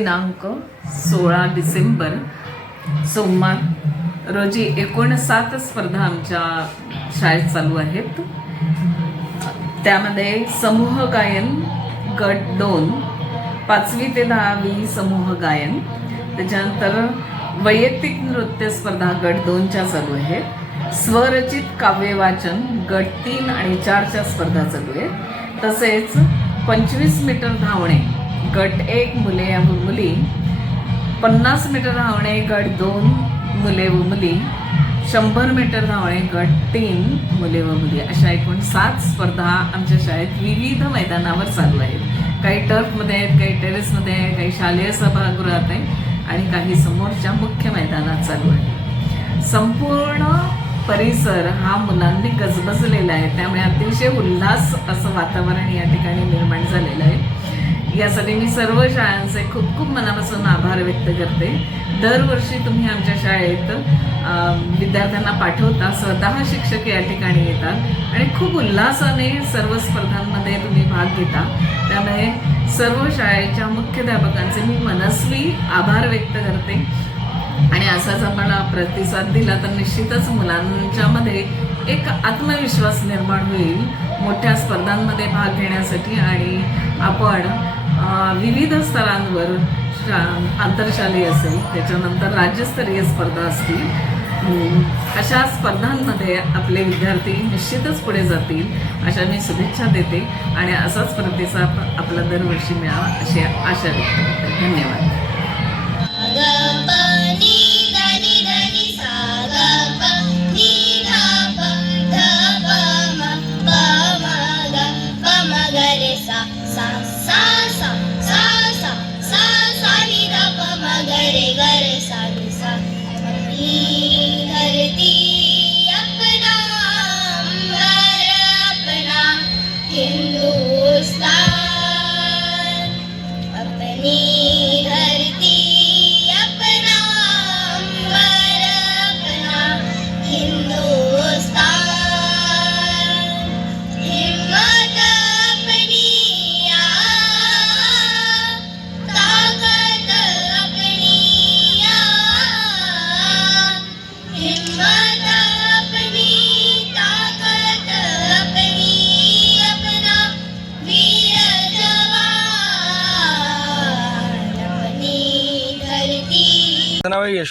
दिनांक सोळा डिसेंबर सोमवार रोजी एकोणसात स्पर्धा आमच्या शाळेत चालू आहेत. त्यामध्ये समूह गायन गट दोन पाचवी ते दहावी समूह गायन त्याच्यानंतर वैयक्तिक नृत्य स्पर्धा गट दोनच्या चालू आहेत. स्वरचित काव्यवाचन गट तीन आणि चारच्या स्पर्धा चालू आहेत. तसेच पंचवीस मीटर धावणे गट एक मुले मुली. पन्नास मीटर धावणे गट दोन मुले व मुली. शंभर मीटर धावणे गट तीन मुले व मुली. अशा एकूण सात स्पर्धा आमच्या शाळेत विविध मैदानावर चालू आहेत. काही टर्फमध्ये आहेत काही टेरेसमध्ये आहे काही शालेय सभागृहात आहे आणि काही समोरच्या मुख्य मैदानात चालू आहे. संपूर्ण परिसर हा मुलांनी गजबजलेला आहे. त्यामुळे अतिशय उल्हास असं वातावरण या ठिकाणी निर्माण झालेलं आहे. यासाठी मी सर्व शाळांचे खूप खूप मनापासून आभार व्यक्त करते. दरवर्षी तुम्ही आमच्या शाळेत विद्यार्थ्यांना पाठवता स्वतः शिक्षक या ठिकाणी येतात आणि खूप उल्हासाने सर्व स्पर्धांमध्ये तुम्ही भाग घेता. त्यामुळे सर्व शाळेच्या मुख्याध्यापकांचे मी मनस्वी आभार व्यक्त करते. आणि असाच आपण प्रतिसाद दिला तर निश्चितच मुलांच्यामध्ये एक आत्मविश्वास निर्माण होईल. मोठ्या स्पर्धांमध्ये भाग घेण्यासाठी आणि आपण विविध स्तरांवर शा आंतरशालेय असेल त्याच्यानंतर राज्यस्तरीय स्पर्धा असतील. अशा स्पर्धांमध्ये आपले विद्यार्थी निश्चितच पुढे जातील अशा मी शुभेच्छा देते आणि असाच प्रतिसाद आपला दरवर्षी मिळावा अशी आशा व्यक्त करते. धन्यवाद.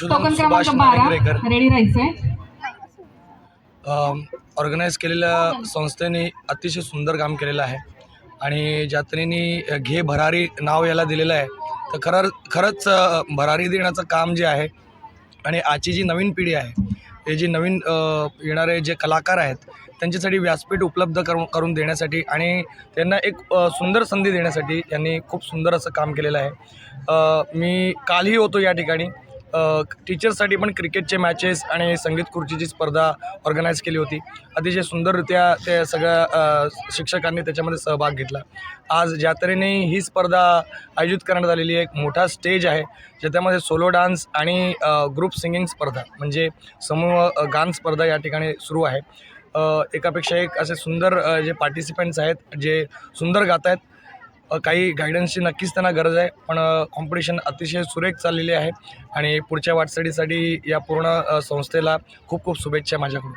टोकन सुभाष नागरेकर ऑर्गनाईज केलेल्या संस्थेने अतिशय सुंदर काम केलेलं आहे. आणि ज्या तऱ्हेने घे भरारी नाव याला दिलेलं आहे तर खरं खरंच भरारी देण्याचं काम जे आहे आणि आजची जी नवीन पिढी आहे हे जे नवीन येणारे जे कलाकार आहेत त्यांच्यासाठी व्यासपीठ उपलब्ध करून करून देण्यासाठी आणि त्यांना एक सुंदर संधी देण्यासाठी यांनी खूप सुंदर असं काम केलेलं आहे. मी कालही होतो या ठिकाणी. टीचर्ससाठी पण क्रिकेटचे मॅचेस आणि संगीत खुर्चीची स्पर्धा ऑर्गनाईज केली होती. अतिशय सुंदररित्या ते सगळ्या शिक्षकांनी त्याच्यामध्ये सहभाग घेतला. आज ज्या तऱ्हेने ही स्पर्धा आयोजित करण्यात आलेली एक मोठा स्टेज आहे ज्याच्यामध्ये सोलो डान्स आणि ग्रुप सिंगिंग स्पर्धा म्हणजे समूह गान स्पर्धा या ठिकाणी सुरू आहे. एकापेक्षा एक असे सुंदर जे पार्टिसिपंट्स आहेत जे सुंदर गात आहेत काही गायडन्सची नक्कीच त्यांना गरज आहे. पण कॉम्पिटिशन अतिशय सुरेख चाललेली आहे. आणि पुढच्या वाटचालीसाठी या पूर्ण संस्थेला खूप खूप शुभेच्छा माझ्याकडून.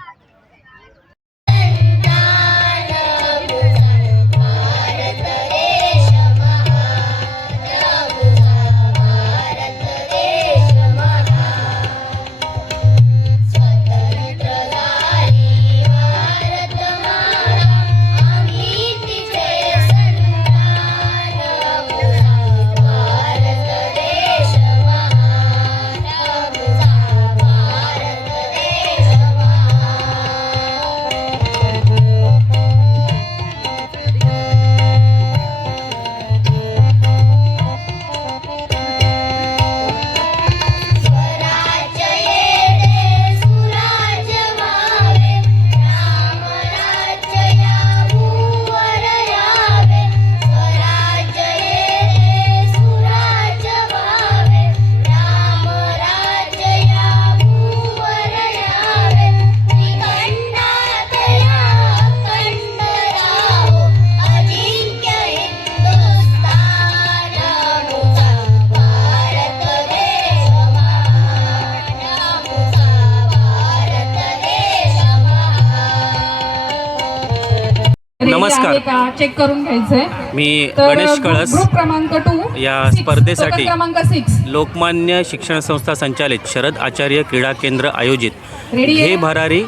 चेक करून घ्यायचंय मी तर गणेश कळस ग्रुप क्रमांक टू या. स्पर्धेसाठी क्रमांक सिक्स लोकमान्य शिक्षण संस्था संचालित शरद आचार्य क्रीडा केंद्र आयोजित रेडी आहे? घे भरारी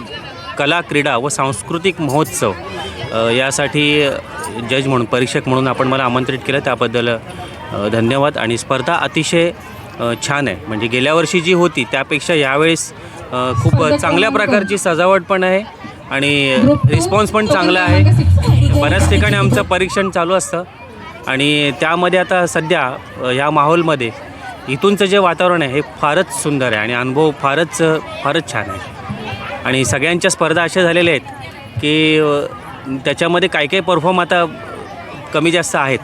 कला क्रीडा व सांस्कृतिक महोत्सव अ, यासाठी जज म्हणून परीक्षक म्हणून आपण मला आमंत्रित केलं त्याबद्दल अ, धन्यवाद आणि स्पर्धा अतिशय अ, छान आहे म्हणजे गेल्या वर्षी जी होती त्यापेक्षा यावेळेस अ, खूप स्पर्धा चांगल्या क्रमांक. प्रकारची सजावट पण आहे आणि ग्रुप टू, रिस्पॉन्स पण चांगला क्रमांक आहे सिक्स. बऱ्याच ठिकाणी आमचं परीक्षण चालू असतं. आणि त्यामध्ये आता सध्या ह्या माहोलमध्ये इथूनचं जे वातावरण आहे हे फारच सुंदर आहे आणि अनुभव फारच फारच छान आहे. आणि सगळ्यांच्या स्पर्धा अशा झालेल्या आहेत की त्याच्यामध्ये काही काही परफॉर्म आता कमी जास्त आहेत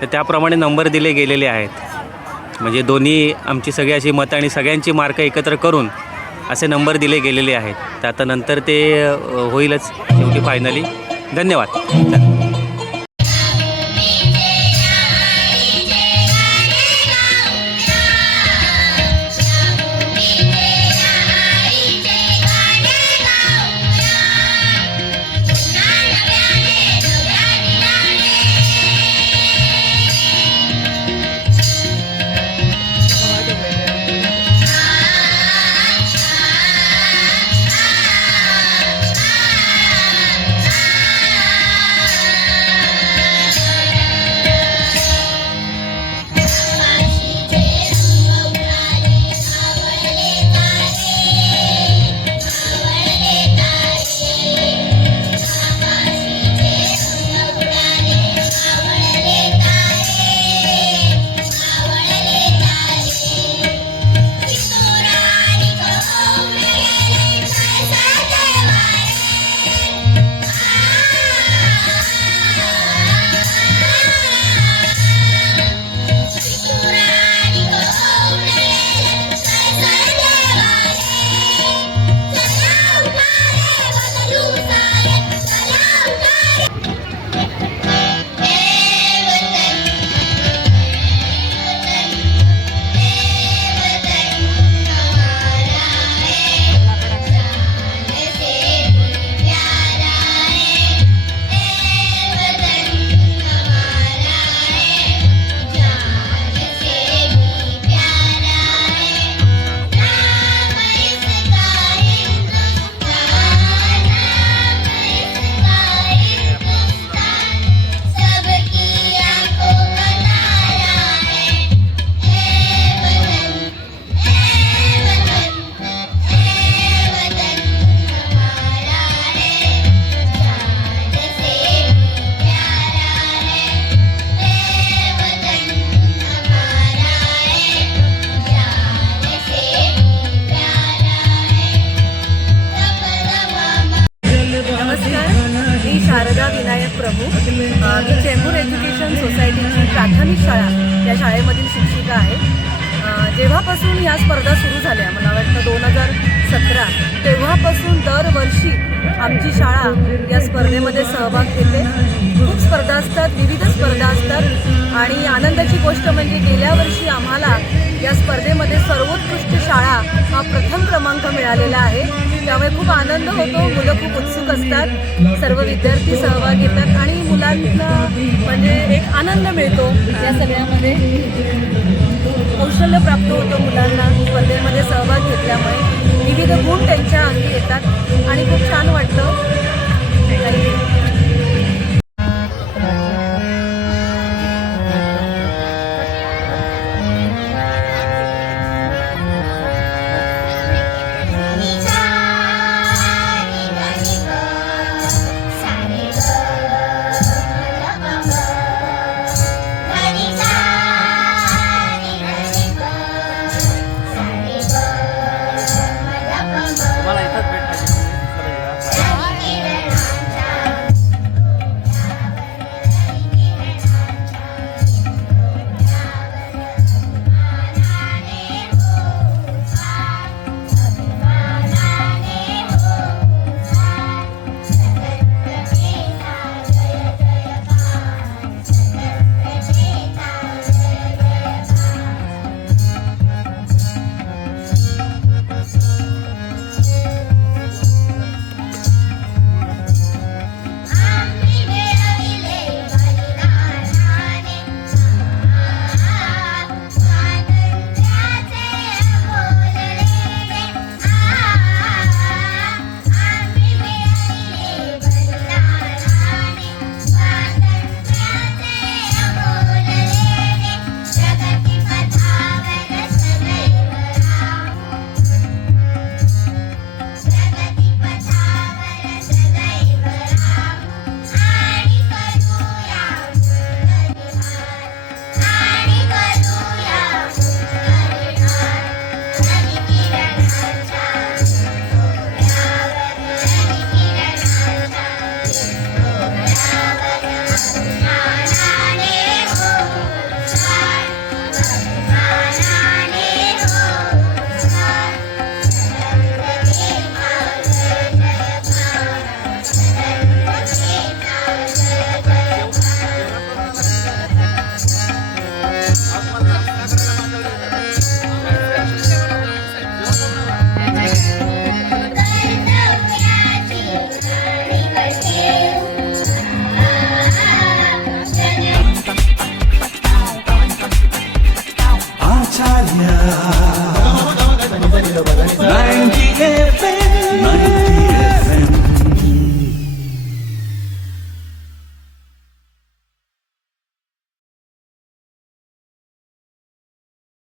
तर त्याप्रमाणे नंबर दिले गेलेले आहेत. म्हणजे दोन्ही आमची सगळी अशी मतं आणि सगळ्यांची मार्क एकत्र करून असे नंबर दिले गेलेले आहेत. तर आता नंतर ते होईलच शेवटी फायनली धन्यवाद. ह्या स्पर्धा सुरू झाल्या. मला वाटतं दोन हजार सतरा. तेव्हापासून दरवर्षी आमची शाळा या स्पर्धेमध्ये सहभाग घेते. खूप स्पर्धा असतात विविध स्पर्धा असतात. आणि आनंदाची गोष्ट म्हणजे गेल्या वर्षी आम्हाला या स्पर्धेमध्ये सर्वोत्कृष्ट शाळा हा प्रथम क्रमांक मिळालेला आहे. त्यामुळे खूप आनंद होतो मुलं खूप उत्सुक असतात सर्व विद्यार्थी सहभाग घेतात आणि मुलांना म्हणजे एक आनंद मिळतो. या सगळ्यामध्ये कौशल्य प्राप्त होतं मुलांना स्पर्धेमध्ये सहभाग घेतल्यामुळे. विविध गुण त्यांच्या अंगी येतात. आणि खूप छान वाटतं.